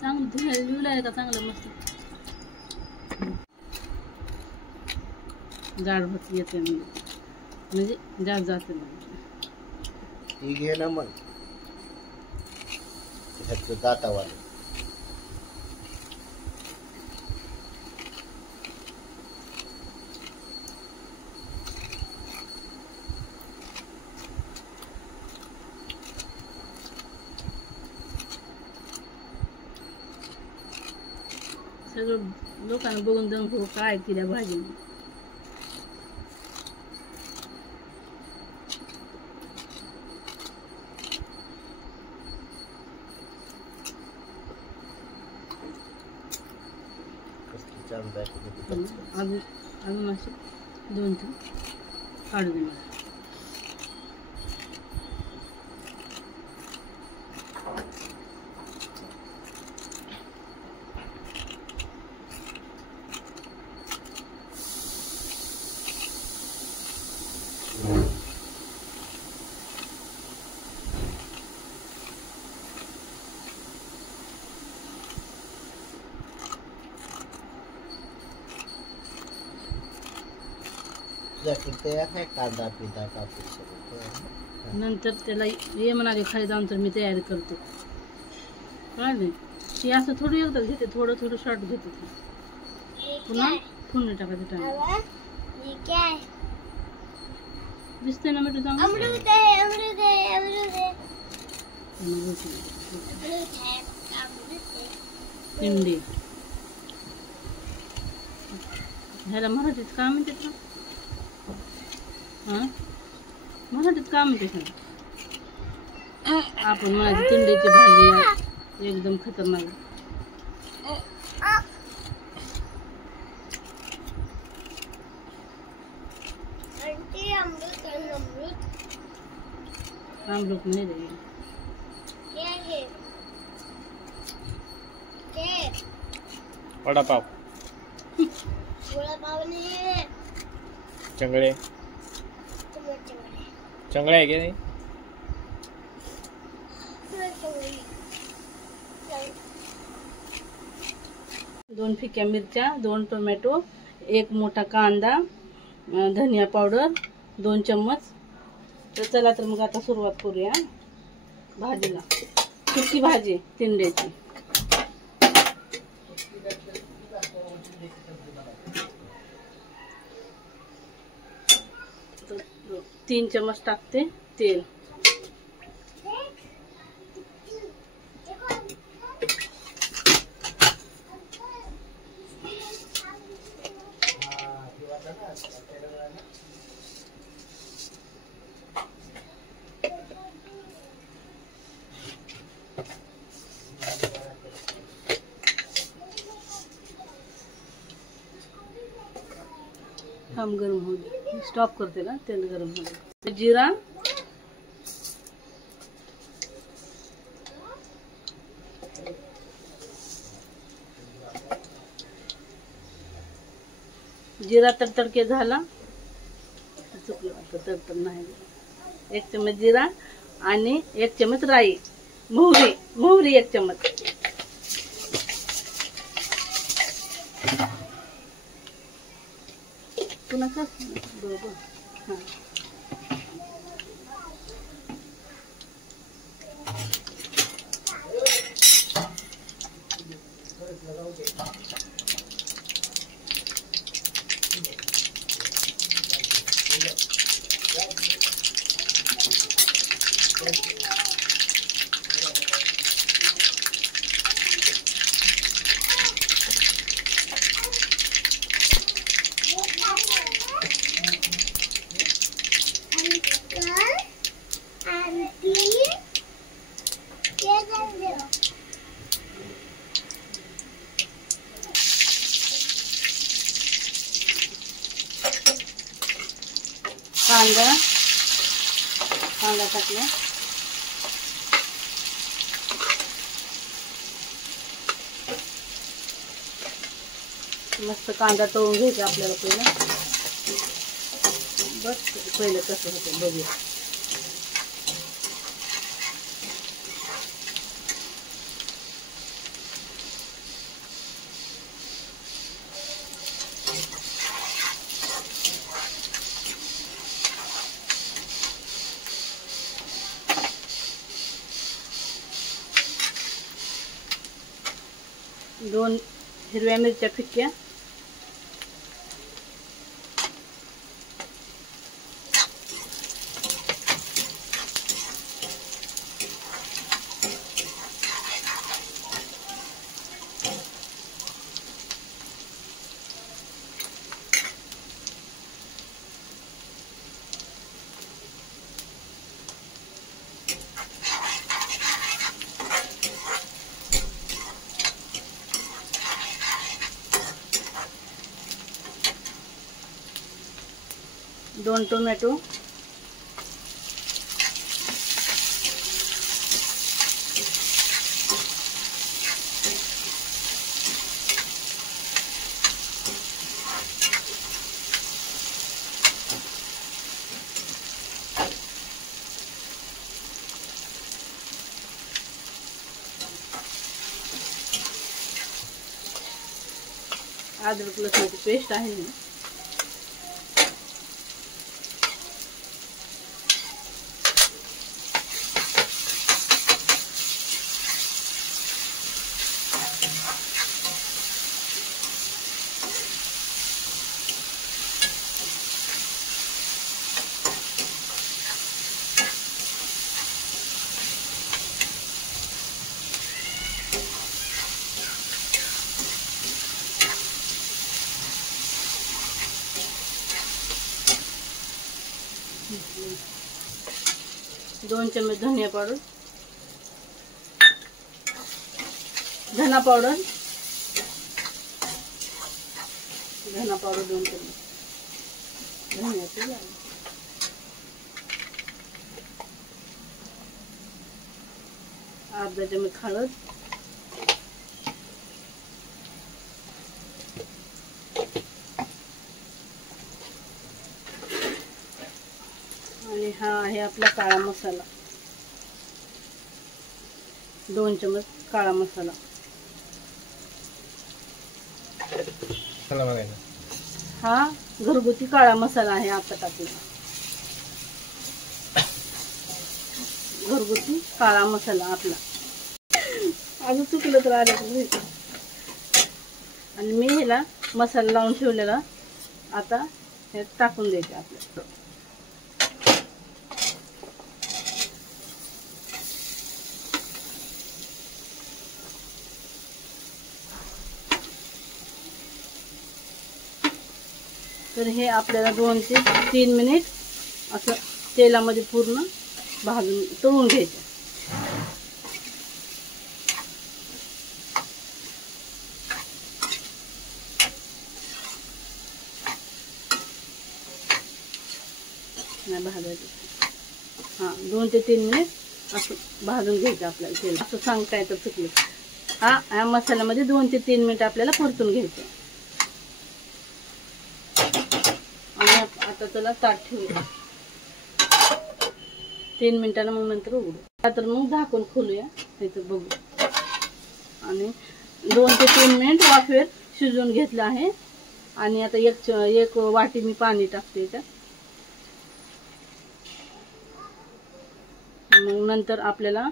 चांगलं धुण्याला लिवलाय का चांगलं मस्त जाड होत येते म्हणजे जास्त जाते ती घे ना मग ह्याचं दातावालं सगळं लोकांना बघून जाऊन खूप काय केल्या भाजी अजून असे 2-3 काढू दे मला है कांदा पिंदा कापूस नंतर त्याला ये म्हणाले खाली जाऊन तर मी तयारी करते कळले ती असं थोडं एकदा घेते थोडं थोडं शॉर्ट घेते पुन्हा फोडणी टाकायचं टाइम दिसते ना मिठू चांगलं पिंडी ह्याला मराठीत काय म्हणतात ना मराठीत काय म्हणतात आपण माझी तिंडीची भाजी एकदम खतरनाक अमृत नाही रे वडापाव चंगळे चंगळे आहे की नाही 2 फिक्या मिरच्या 2 टोमॅटो 1 मोठा कांदा धनिया पावडर 2 चम्मच तर चला तर मग आता सुरुवात करूया भाजीला सुकी भाजी तिंड्याची 3 चम्मच टाकते तेल हम गरम हो गया स्टॉप करते ना तेल गरम हो गया जीरा जीरा तडतडके झाला चुकलं आता तडतड नाही 1 चम्मच जीरा आणि 1 चम्मच राई मोहरी 1 चम्मच पुन्हा का बरोबर हां कांदा टाकला मस्त कांदा तळून घ्यायचा आपल्याला पहिलं बस पहिलं कसं होतं बघूया 2 हिरव्या मिरच्या फिक्क्या, दोन टोमॅटो, अद्रक लसणाची पेस्ट आहे ना, दोन चम्मच धनिया पावडर, धना पावडर 2 चम्मच, धनियाचं लाल, अर्धा चम्मच हळद, आणि हा आहे आपला काळा मसाला, 2 चम्मच काळा मसाला, हा घरगुती काळा मसाला आहे आता टाकलेला, घरगुती काळा मसाला आपला, अजून चुकलं तर आलं. आणि मी ह्याला मसाला लावून ठेवलेला आता हे टाकून द्यायचे आपल्याला. तर हे आपल्याला 2 ते 3 मिनिट असं तेलामध्ये पूर्ण भाजून तळून घ्यायचं. नाही भाजायचं, हां 2 ते 3 मिनिट असं भाजून घ्यायचं आपल्याला तेल. असं सांगता येतं चुकलं. हा मसाल्यामध्ये 2 ते 3 मिनिट आपल्याला परतून घ्यायचं. आता त्याला ताट ठेवूया 3 मिनिटांना, मग नंतर उघडू. तर मग झाकून खोलूया, इथं बघू. आणि 2 ते 3 मिनिट वाफेवर शिजवून घेतलं आहे. आणि आता एक वाटी मी पाणी टाकते याच्यात. मग नंतर आपल्याला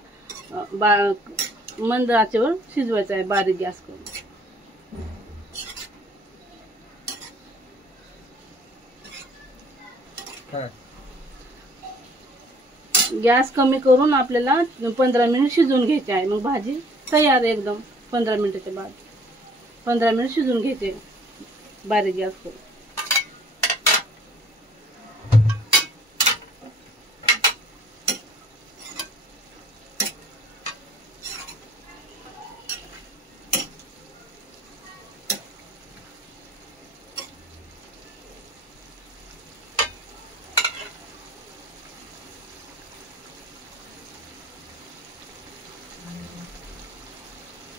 मंद आचेवर शिजवायचं आहे, बारीक गॅस करून. गॅस कमी करून आपल्याला 15 मिनिट शिजवून घ्यायचे आहे. मग भाजी तयार एकदम. 15 मिनिटाच्या बाद 15 मिनिट शिजवून घ्यायचे बारीक गॅस करून.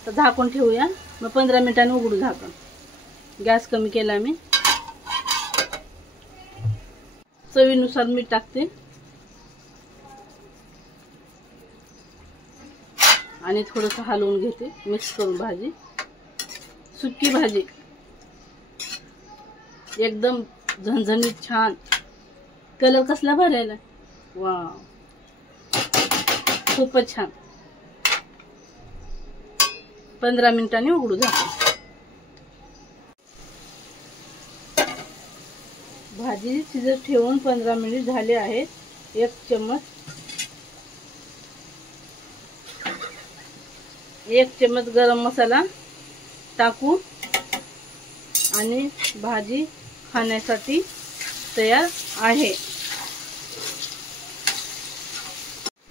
तर झाकून ठेवूया. मग 15 मिनिटांनी उघडू झाकण. गॅस कमी केला मी. चवीनुसार मीठ टाकते. आणि थोडंसं हलवून घेते, मिक्स करून. भाजी सुकी भाजी एकदम झणझणीत छान. कलर कसला भरायला, वाव खूपच छान. 15 मिनिटांनी उघडू झाकण. भाजी शिजत ठेवून 15 मिनिट झाले आहेत. 1 चम्मच गरम मसाला टाकू आणि भाजी खाण्यासाठी तयार आहे.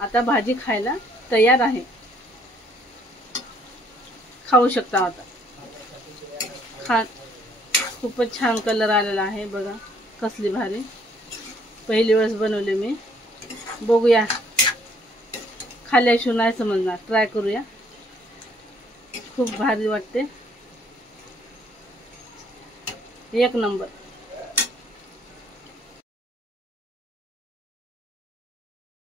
आता भाजी खायला तयार आहे. खाऊ शकता आता. खूपच छान कलर आलेला आहे बघा, कसली भारी. पहिली वेळेस बनवले मी. बघूया, खाल्ल्याशिवाय नाही समजणार. ट्राय करूया. खूप भारी वाटते. 1 नंबर.